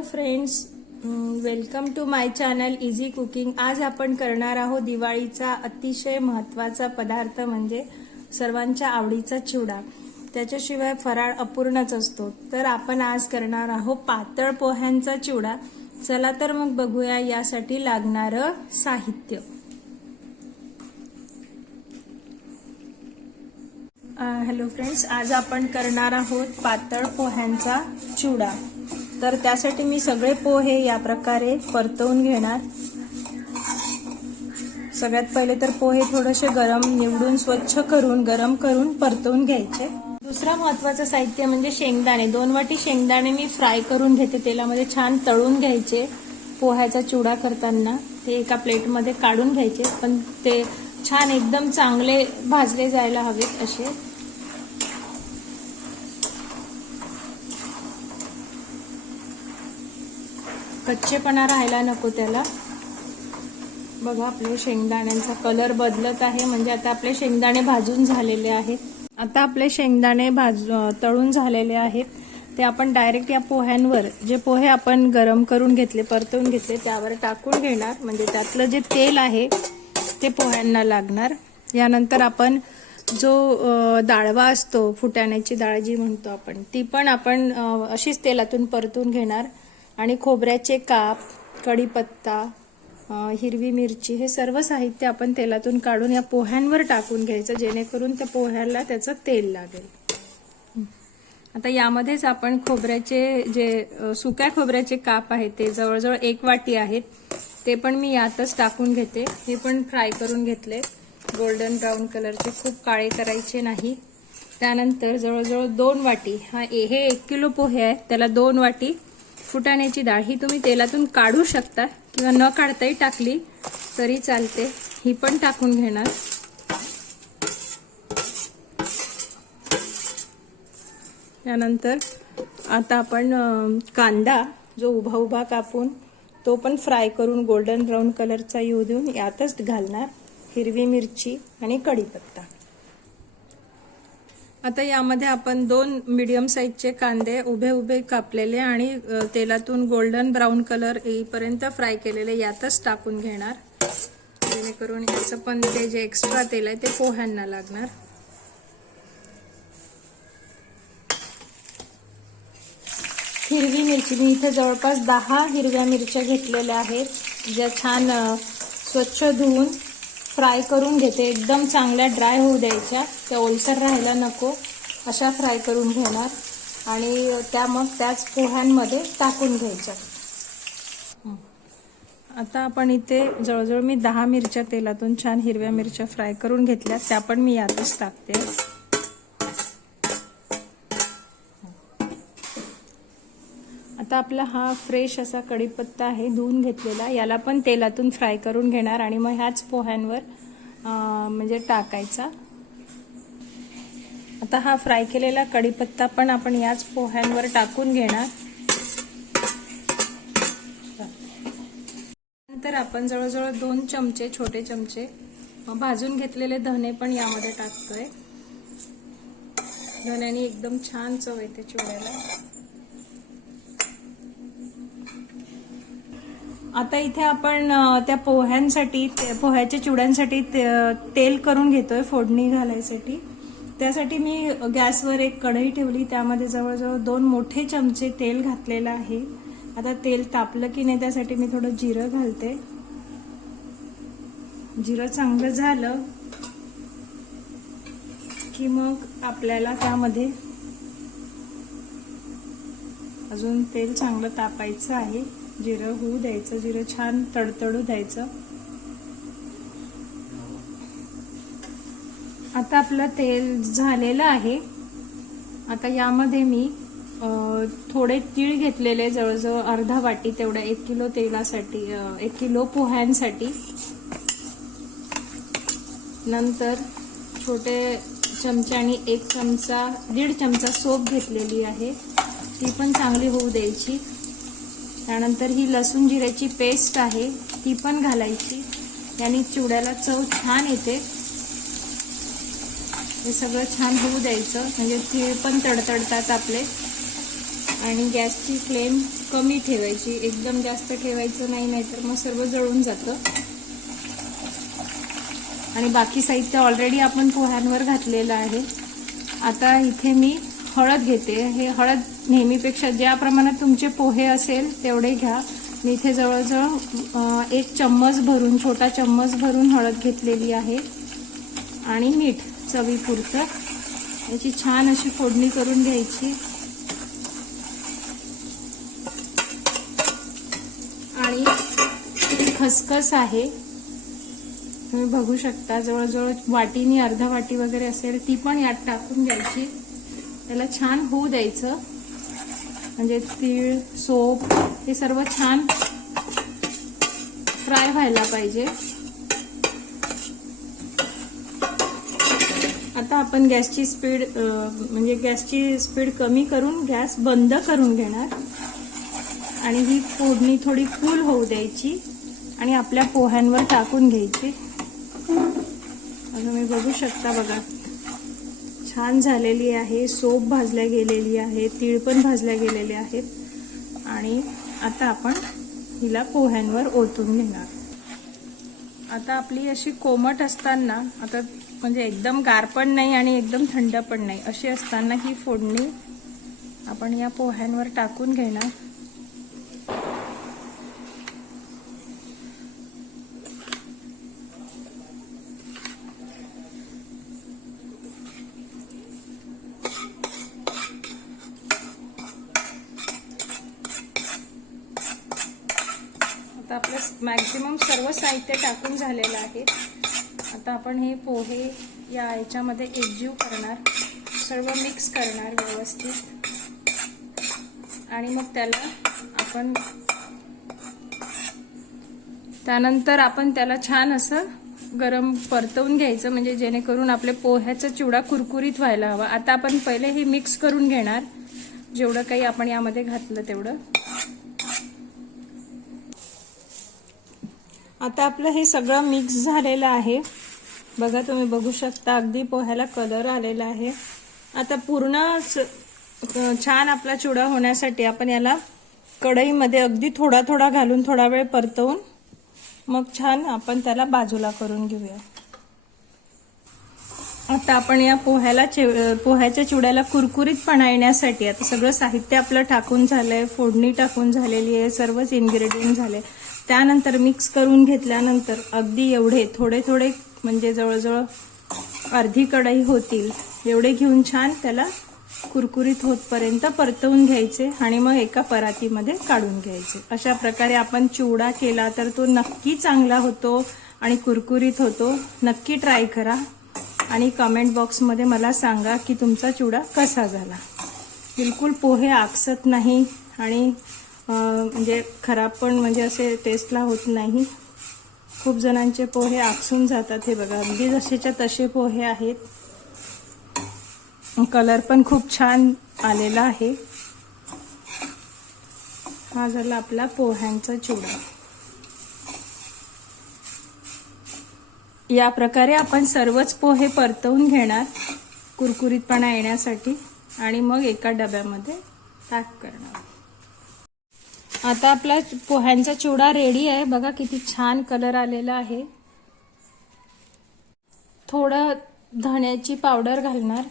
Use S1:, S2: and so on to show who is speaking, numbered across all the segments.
S1: Hello friends welcome to my channel easy cooking आज आपण करणार आहोत दिवाळीचा अतिशय महत्त्वाचा पदार्थ म्हणजे सर्वांच्या आवडीचा चिवडा. त्याच्याशिवाय फराळ अपूर्णच असतो. तर आपण आज करणार आहोत पातळ पोह्यांचा चिवडा. चला तर मग बघूया यासाठी लागणारं साहित्य. हॅलो फ्रेंड्स आज आपण करणार आहोत पातळ पोह्यांचा चिवडा. तर त्यासाठी मी सगळे पोहे या प्रकारे परतवून घेणार. सगळ्यात पहिले तर पोहे थोडेसे गरम निवडून स्वच्छ करून गरम करून परतवून घ्यायचे. दुसरा महत्वाचं साहित्य म्हणजे शेंगदाणे. दोन वाटी शेंगदाणे मी फ्राय करून घेते. तेलामध्ये छान तळून घ्यायचे पोह्याचा चुडा करताना. ते एका प्लेटमध्ये काढून घ्यायचे. पण ते छान एकदम चांगले भाजले जायला हवेत असे. कच्चेपणा राहायला नको त्याला. बघा आपले शेंगदाण्यांचा कलर बदलत आहे. म्हणजे आता आपले शेंगदाणे भाजून झालेले आहेत. आता आपले शेंगदाणे भाज तळून झालेले आहेत. ते आपण डायरेक्ट या पोह्यांवर जे पोहे आपण गरम करून घेतले परतवून घेतले त्यावर टाकून घेणार. म्हणजे त्यातलं जे तेल आहे ते पोह्यांना लागणार. यानंतर आपण जो डाळवा असतो फुटाण्याची डाळ जी म्हणतो आपण ती पण आपण अशीच तेलातून परतून घेणार. आणि खोबऱ्याचे काप कढीपत्ता हिरवी मिरची हे सर्व साहित्य आपण तेलातून काढून या पोह्यांवर टाकून घ्यायचं जेणेकरून त्या पोह्याला त्याचं तेल लागेल. आता यामध्येच आपण खोबऱ्याचे जे सुक्या खोबऱ्याचे काप आहेत ते जवळजवळ एक वाटी आहेत ते पण मी यातच टाकून घेते. हे पण फ्राय करून घेतले. गोल्डन ब्राऊन कलरचे खूप काळे करायचे नाही. त्यानंतर जवळजवळ दोन वाटी हा हे एक किलो पोहे आहेत त्याला दोन वाटी फुटाण्याची डाळ ही तुम्ही तेलातून काढू शकता किंवा न काढताही टाकली तरी चालते. ही पण टाकून घेणार. त्यानंतर आता आपण कांदा जो उभा उभा कापून तो पण फ्राय करून गोल्डन ब्राऊन कलरचा येऊ देऊन यातच घालणार. हिरवी मिरची आणि कढीपत्ता. आता यामध्ये आपण दोन मीडियम साईजचे कांदे उभे उभे कापलेले आणि तेलातून गोल्डन ब्राऊन कलर येईपर्यंत फ्राय केलेले यातच टाकून घेणार. जेणेकरून याचं पण ते जे एक्स्ट्रा तेल आहे ते पोह्यांना लागणार. हिरवी मिरची मी इथे जवळपास दहा हिरव्या मिरच्या घेतलेल्या आहेत ज्या छान स्वच्छ धुवून फ्राय करून घेते. एकदम चांगल्या ड्राय होऊ द्यायच्या. त्या ओलसर राहायला नको. अशा फ्राय करून घेणार. आणि त्या मग त्याच पोह्यांमध्ये टाकून घ्यायच्या. आता आपण इथे जवळजवळ मी दहा मिरच्या तेलातून छान हिरव्या मिरच्या फ्राय करून घेतल्या. त्या पण मी यातच टाकते. आता आपला हा फ्रेश असा कढीपत्ता आहे धुवून घेतलेला. याला पण तेलातून फ्राय करून घेणार आणि मग ह्याच पोह्यांवर म्हणजे टाकायचा. आता हा फ्राय केलेला कढीपत्ता पण आपण याच पोह्यांवर टाकून घेणार. नंतर आपण जवळजवळ दोन चमचे छोटे चमचे भाजून घेतलेले धने पण यामध्ये टाकतोय. धन्याने एकदम छान चव येते चिवड्याला. आता इथे आपण त्या पोह्यांसाठी पोह्याच्या चिवड्यांसाठी तेल करून घेतोय फोडणी घालायसाठी. त्यासाठी मी गॅसवर एक कढई ठेवली. त्यामध्ये जवळजवळ दोन मोठे चमचे तेल घातलेलं आहे. आता तेल तापलं की नाही त्यासाठी मी थोडं जिरं घालते. जिरं चांगलं झालं की मग आपल्याला त्यामध्ये अजून तेल चांगलं तापायचं आहे. जिरं होऊ द्यायचं जिरं छान तडतडू द्यायचं. आता आपलं तेल झालेलं आहे. आता यामध्ये मी थोडे तीळ घेतलेले जवळजवळ अर्धा वाटी तेवढ्या एक किलो तेलासाठी एक किलो पोह्यांसाठी. नंतर छोटे चमच्याने एक चमचा दीड चमचा सोप घेतलेली आहे. ती पण चांगली होऊ द्यायची. त्यानंतर ही लसूण जिऱ्याची पेस्ट आहे ती पण घालायची. याने चिवड्याला चव छान येते. हे सगळं छान होऊ द्यायचं. म्हणजे तीळ पण तडतडतात आपले. आणि गॅसची फ्लेम कमी ठेवायची. एकदम जास्त ठेवायचं नाही नाहीतर मग सर्व जळून जातं. आणि बाकी साहित्य ऑलरेडी आपण पोह्यांवर घातलेलं आहे. आता इथे मी हळद घेते. हे हळद नेहमीपेक्षा ज्या प्रमाणात तुमचे पोहे असेल तेवढे घ्या. मी इथे जवळजवळ एक चम्मच भरून छोटा चम्मच भरून हळद घेतलेली आहे. आणि मीठ चवीपुरतं. याची छान अशी फोडणी करून घ्यायची. आणि खसखस आहे. तुम्ही बघू शकता जवळजवळ वाटीनी अर्धा वाटी वगैरे असेल ती पण यात टाकून घ्यायची. त्याला छान होऊ द्यायचं. म्हणजे तीळ सोप हे सर्व छान फ्राय व्हायला पाहिजे. आता आपण गॅसची स्पीड म्हणजे गॅसची स्पीड कमी करून गॅस बंद करून घेणार. आणि ही फोडणी थोडी फुल होऊ द्यायची आणि आपल्या पोह्यांवर टाकून घ्यायची. तुम्ही बघू शकता बघा. छान झालेली आहे. सोप भाजल्या गेलेली आहे. तीळ पण भाजल्या गेलेले आहेत. आणि आता आपण हिला पोह्यांवर ओतून घेणार. आता आपली अशी कोमट असताना आता म्हणजे एकदम गार पण नाही आणि एकदम थंड पण नाही अशी असताना ही फोडणी आपण या पोह्यांवर टाकून घेणार आता आपलं मॅक्झिमम सर्व साहित्य टाकून झालेलं आहे. आता आपण हे पोहे या याच्यामध्ये एकजीव करणार. सर्व मिक्स करणार व्यवस्थित. आणि मग त्याला आपण त्यानंतर आपण त्याला छान असं गरम परतवून घ्यायचं म्हणजे जेणेकरून आपले पोह्याचा चिवडा कुरकुरीत व्हायला हवा. आता आपण पहिले हे मिक्स करून घेणार. जेवढं काही आपण यामध्ये घातलं तेवढं. आता आपलं हे सगळं मिक्स झालेलं आहे. बघा तुम्ही बघू शकता अगदी पोह्याला कलर आलेला आहे. आता पूर्ण छान आपला चुडा होण्यासाठी आपण याला कढईमध्ये अगदी थोडा थोडा घालून थोडा वेळ परतवून मग छान आपण त्याला बाजूला करून घेऊया. आता आपण या पोह्याला चिव- पोह्याच्या चिवड्याला कुरकुरीतपणा येण्यासाठी आता सगळं साहित्य आपलं टाकून झालंय फोडणी टाकून झालेली आहे सर्वच इन्ग्रेडियंट झाले. त्यानंतर मिक्स करून घेतल्यानंतर अगदी एवढे थोडे थोडे म्हणजे जवळजवळ अर्धी कढई होतील एवढे घेऊन छान त्याला कुरकुरीत होतपर्यंत परतवून घ्यायचे आणि मग एका परातीमध्ये काढून घ्यायचे. अशा प्रकारे आपण चिवडा केला तर तो नक्की चांगला होतो आणि कुरकुरीत होतो. नक्की ट्राय करा आणि कमेंट बॉक्समध्ये मला सांगा की तुमचा चिवडा कसा झाला. बिलकुल पोहे आकसत नाही आणि म्हणजे खराब पण म्हणजे असे टेस्टला होत नाही. खूप जणांचे पोहे आकसून जातात हे बघा. अगदी जसेच्या तसे पोहे आहेत. कलर पण खूप छान आलेला आहे. हा झाला आपला पोह्यांचा चिवडा. या प्रकारे आपण सर्वच पोहे परतवून घेणार कुरकुरीतपणा येण्यासाठी आणि मग एका डब्यामध्ये पॅक करणार. आता आपला पोह्यांचा चिवडा रेडी आहे. बघा किती छान कलर आलेला आहे. थोडं धण्याची पावडर घालणार.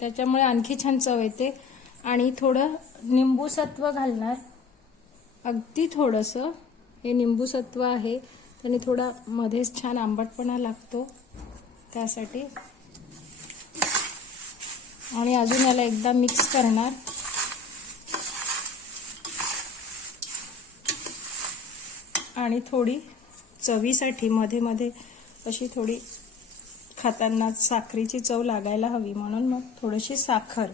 S1: त्याच्यामुळे आणखी छान चव येते. आणि थोडं निंबूसत्व घालणार. अगदी थोडंसं. हे निंबूसत्व आहे. आणि थोडा मध्येच छान आंबटपणा लागतो. त्यासाठी. आणि अजून याला एकदा मिक्स करणार. आणि थोडी चवीसाठी मध्ये मध्ये अशी थोडी खाताना साखरेची चव लागायला हवी. म्हणून मग थोडीशी साखर.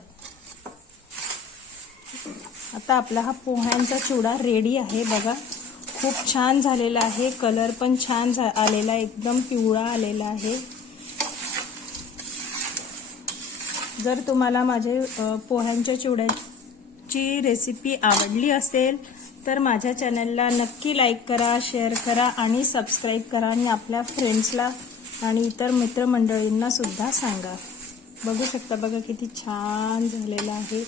S1: आता आपला हा पोह्यांचा चिवडा रेडी आहे. बघा खूप छान झालेला आहे. कलर पण छान झा आलेला एकदम पिवळा आलेला आहे. जर तुम्हाला माझे पोह्यांच्या चिवड्या तुमची रेसिपी आवडली असेल तर माझ्या चॅनलला नक्की लाईक करा शेअर करा आणि सबस्क्राईब करा आणि आपल्या फ्रेंड्सला आणि इतर मित्रमंडळींनासुद्धा सांगा. बघू शकता बघा किती छान झालेलं आहे.